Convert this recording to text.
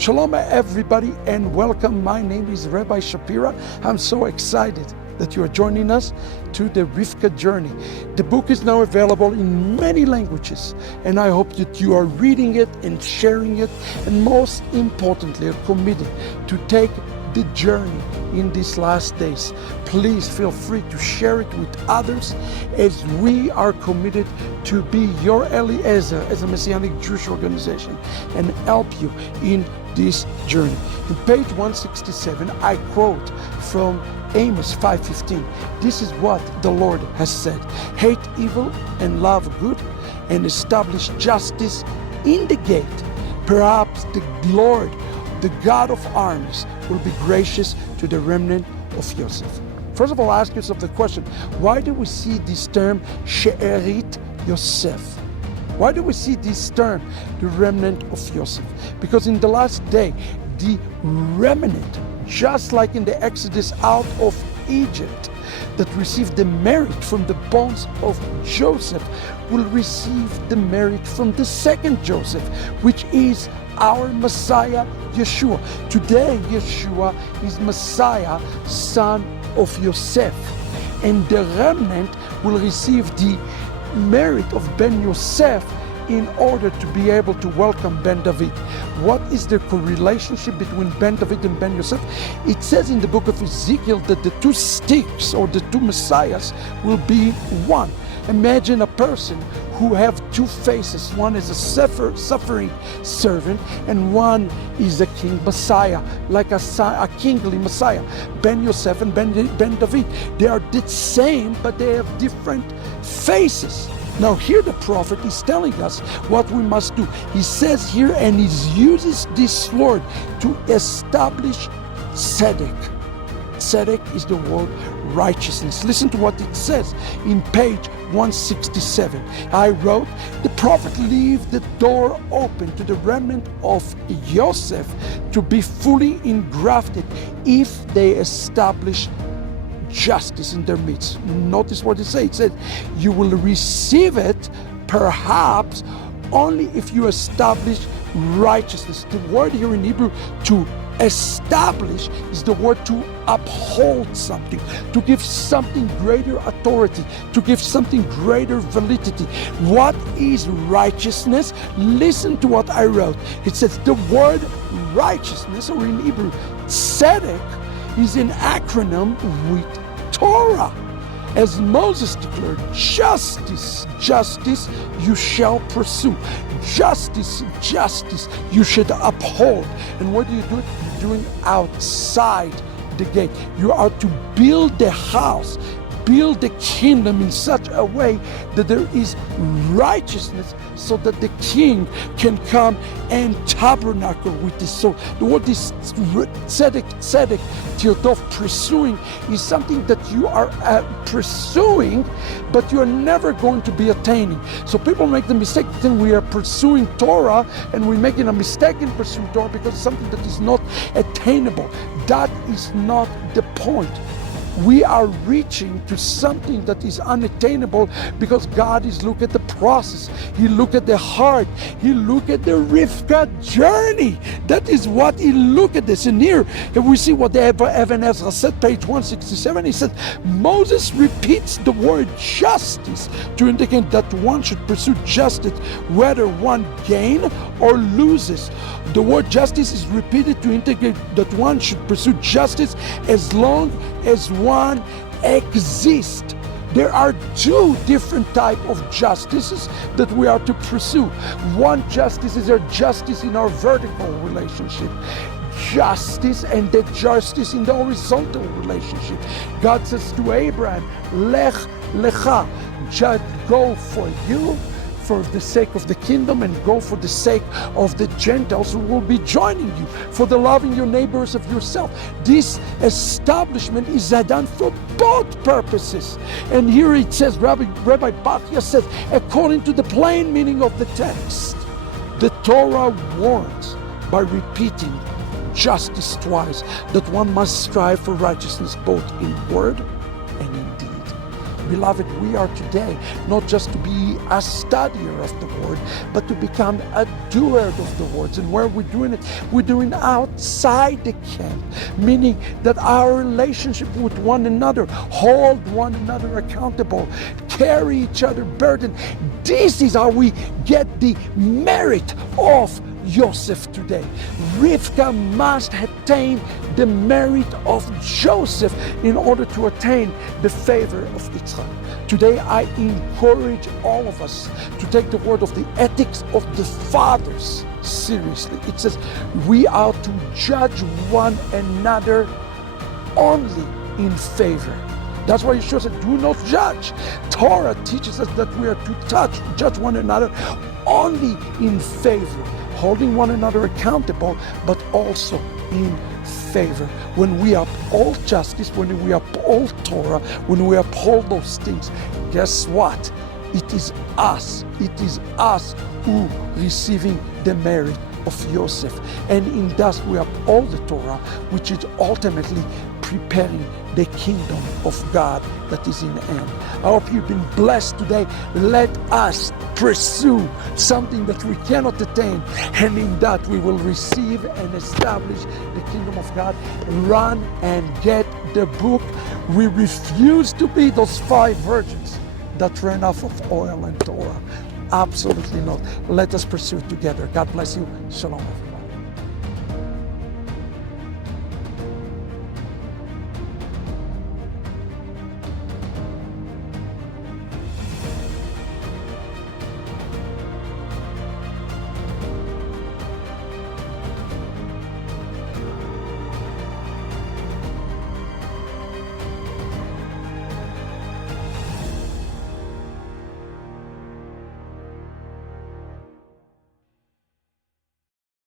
Shalom everybody and welcome. My name is Rabbi Shapira. I'm so excited that you are joining us to the Rebeca journey. The book is now available in many languages, and I hope that you are reading it and sharing it, and most importantly are committed to take the journey in these last days. Please feel free to share it with others, as we are committed to be your Eliezer as a Messianic Jewish organization and help you in this journey. In page 167, I quote from Amos 5:15. This is what the Lord has said: hate evil and love good, and establish justice in the gate. Perhaps the Lord, the God of armies, will be gracious to the remnant of Joseph. First of all, ask yourself the question: why do we see this term She'erit Yosef? Why do we see this term, the remnant of Joseph? Because in the last day, the remnant, just like in the Exodus out of Egypt, that received the merit from the bones of Joseph, will receive the merit from the second Joseph, which is our Messiah, Yeshua. Today, Yeshua is Messiah, son of Yosef. And the remnant will receive the merit of Ben Yosef in order to be able to welcome Ben David. What is the relationship between Ben David and Ben Yosef? It says in the book of Ezekiel that the two sticks, or the two messiahs, will be one. Imagine a person who have two faces. One is a suffering servant, and one is a king messiah, like a kingly messiah. Ben Yosef and Ben David, they are the same, but they have different faces. Now here the prophet is telling us what we must do. He says here, and he uses this word to establish tzedek. Tzedek is the word righteousness. Listen to what it says in page 167. I wrote, the prophet leave the door open to the remnant of Joseph to be fully engrafted if they establish justice in their midst. Notice what it says. It says, you will receive it perhaps only if you establish righteousness. The word here in Hebrew, to establish, is the word to uphold something, to give something greater authority, to give something greater validity. What is righteousness? Listen to what I wrote. It says the word righteousness, or in Hebrew, tzedek, is an acronym with Torah. As Moses declared, justice, justice you shall pursue. Justice, justice you should uphold. And what do you do? You're doing outside the gate. You are to build the house, build the kingdom in such a way that there is righteousness, so that the king can come and tabernacle with this. So the word is tzedek, Theodov, pursuing, is something that you are pursuing, but you are never going to be attaining. So people make the mistake that we are pursuing Torah, and we're making a mistake in pursuing Torah because it's something that is not attainable. That is not the point. We are reaching to something that is unattainable because God is looking at the process. He look at the heart. He look at the Rebeca journey. That is what he look at this. And here we see what the Even Ezra said, page 167. He said, Moses repeats the word justice to indicate that one should pursue justice whether one gain or loses. The word justice is repeated to indicate that one should pursue justice as long as one exists. There are two different types of justices that we are to pursue. One justice is our justice in our vertical relationship. Justice, and the justice in the horizontal relationship. God says to Abraham, Lech lecha, go for you, for the sake of the kingdom, and go for the sake of the Gentiles who will be joining you, for the loving your neighbors of yourself. This establishment is done for both purposes. And here it says, Rabbi Bachya says, according to the plain meaning of the text, the Torah warns by repeating justice twice that one must strive for righteousness both in word and in deed. Beloved, we are today not just to be a studier of the word, but to become a doer of the words. And where we're doing it, we're doing outside the camp, meaning that our relationship with one another, hold one another accountable, carry each other burden. This is how we get the merit of Joseph today. Rivka must attain the merit of Joseph in order to attain the favor of Yitzchak. Today I encourage all of us to take the word of the ethics of the fathers seriously. It says we are to judge one another only in favor. That's why Yeshua said, do not judge. Torah teaches us that we are to judge one another only in favor, holding one another accountable, but also in favor. When we uphold justice, when we uphold Torah, when we uphold those things, guess what? It is us who receiving the merit of Joseph. And in thus we uphold the Torah, which is ultimately preparing the kingdom of God that is in the end. I hope you've been blessed today. Let us pursue something that we cannot attain, and in that we will receive and establish the kingdom of God. Run and get the book. We refuse to be those 5 virgins that ran off of oil and Torah. Absolutely not. Let us pursue it together. God bless you. Shalom.